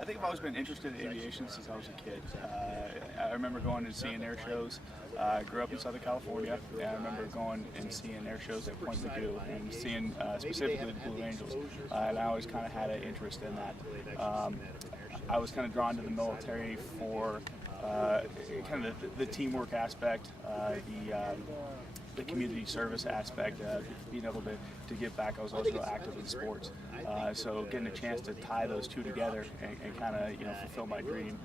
I think I've always been interested in aviation since I was a kid. I remember going and seeing air shows. I grew up in Southern California, and I remember going and seeing air shows at Point Mugu and seeing specifically the Blue Angels, and I always kind of had an interest in that. I was kind of drawn to the military for kind of the teamwork aspect, the community service aspect, being able to give back. I was also real active in sports, so getting a chance to tie those two together and kind of fulfill my dream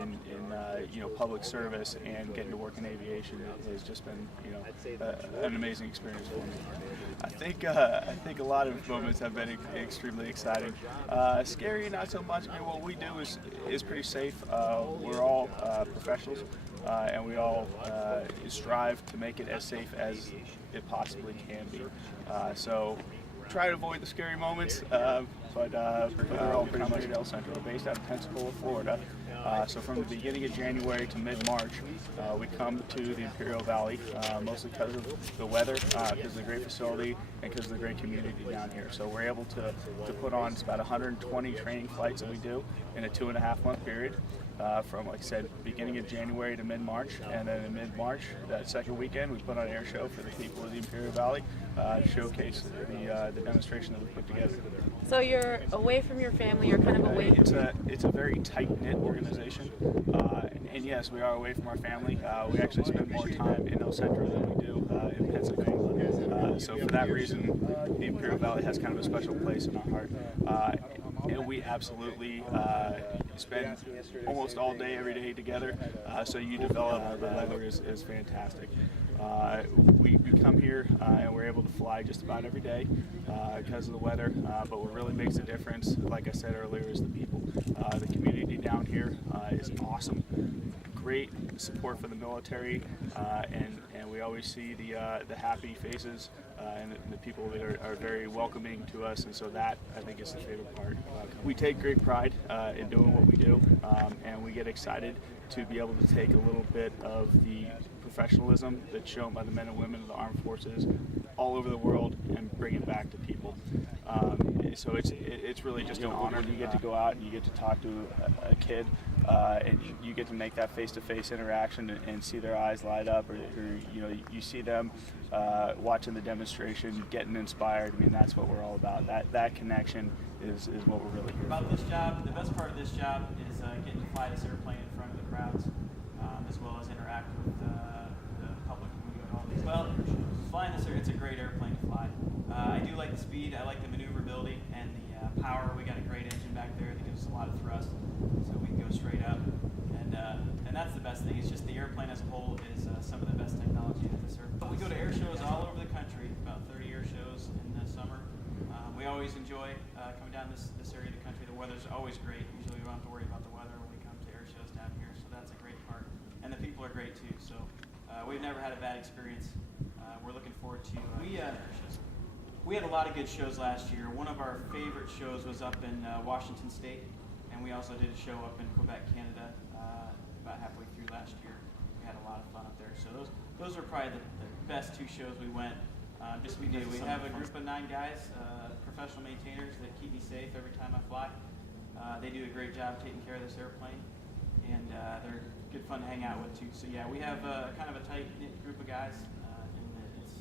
in public service and getting to work in aviation has just been an amazing experience for me. I think a lot of moments have been extremely exciting. Scary, not so much. I mean, what we do is pretty safe. We're all professionals, and we all strive to make it as safe as it possibly can be. So try to avoid the scary moments, but they're all pretty much at Centro. We're based out of Pensacola, Florida. So from the beginning of January to mid-March, we come to the Imperial Valley, mostly because of the weather, because of the great facility, and because of the great community down here. So we're able to put on about 120 training flights that we do in a 2.5-month period. From, like I said, beginning of January to mid-March, and then in mid-March, that second weekend, we put on an air show for the people of the Imperial Valley to showcase the demonstration that we put together. So you're away from your family, you're kind of away from... It's a very tight-knit organization, and yes, we are away from our family. We actually spend more time in El Centro than we do in Pensacola. So for that reason, the Imperial Valley has kind of a special place in our heart. And we absolutely spend almost all day, every day together, so you develop. The weather is fantastic. We come here and we're able to fly just about every day because of the weather, but what really makes a difference, like I said earlier, is the people. The community down here is awesome. Great support for the military, and we always see the happy faces and the people that are very welcoming to us, and so that, I think, is the favorite part. We take great pride in doing what we do, and we get excited to be able to take a little bit of the professionalism that's shown by the men and women of the armed forces all over the world and bring it back to people. So it's really just an honor. You get to go out and you get to talk to a kid, and you get to make that face-to-face interaction and see their eyes light up, or you see them watching the demonstration, getting inspired. I mean, that's what we're all about. That connection is what we're really here about for. This job, the best part of this job is getting to fly this airplane in front of the crowds, as well as interact with the public when we go to all these. Well, flying this, it's a great airplane to fly. I do like the speed, I like the maneuverability and the power. We got a great engine back there that gives us a lot of thrust, so we can go straight up. And that's the best thing. It's just the airplane as a whole is some of the best technology at this airplane. We go to air shows all over the country, about 30 air shows in the summer. We always enjoy coming down this area of the country. The weather's always great. Usually we don't have to worry about the weather when we come to air shows down here, so that's a great part. And the people are great too, so we've never had a bad experience. We're looking forward to we had a lot of good shows last year. One of our favorite shows was up in Washington State, and we also did a show up in Quebec, Canada, about halfway through last year. We had a lot of fun up there. So those were probably the best two shows we went. We have a group of 9 guys, professional maintainers that keep me safe every time I fly. They do a great job taking care of this airplane, and they're good fun to hang out with too. So yeah, we have kind of a tight-knit group of guys, and it's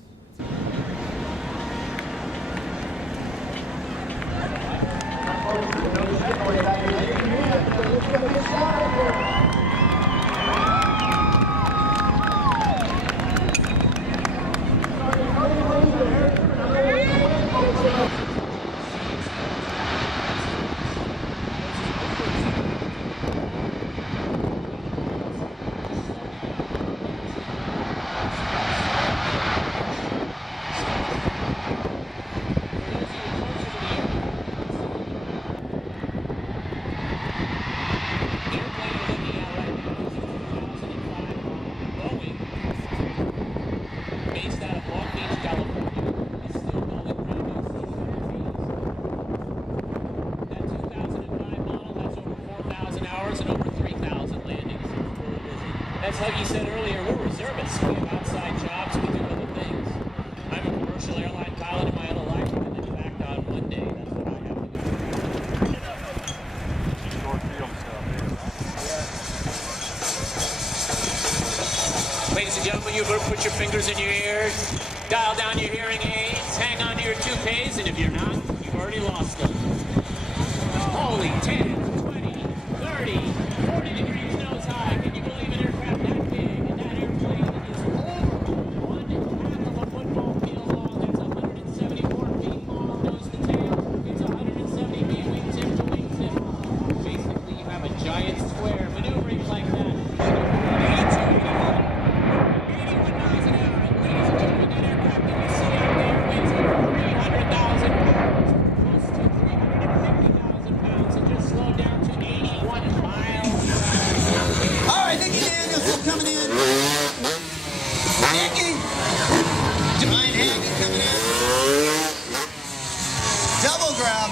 That's like you said earlier, we're reservists. We have outside jobs, we do other things. I'm a commercial airline pilot in my other life, and then you act on one day. That's what I have to do. you put your fingers in your ears, dial down your hearing aids, hang on to your toupees, and if you're not, you've already lost them. Holy 10, 20, 30, 40 degrees nose high. Can you believe an aircraft that big? And that airplane is over 1/2 of a football field long. That's 174 feet long, nose to tail. It's 170 feet wingtip to wingtip. Basically, you have a giant square maneuvering like that. 81 miles an hour. And ladies and gentlemen, that aircraft that you see out there weighs over 300,000 pounds. Close to 350,000 pounds. It just slowed down to 81 miles per hour. All right, Nikki Danielson coming in. Nikki. Divine Hagen coming in. Double grab.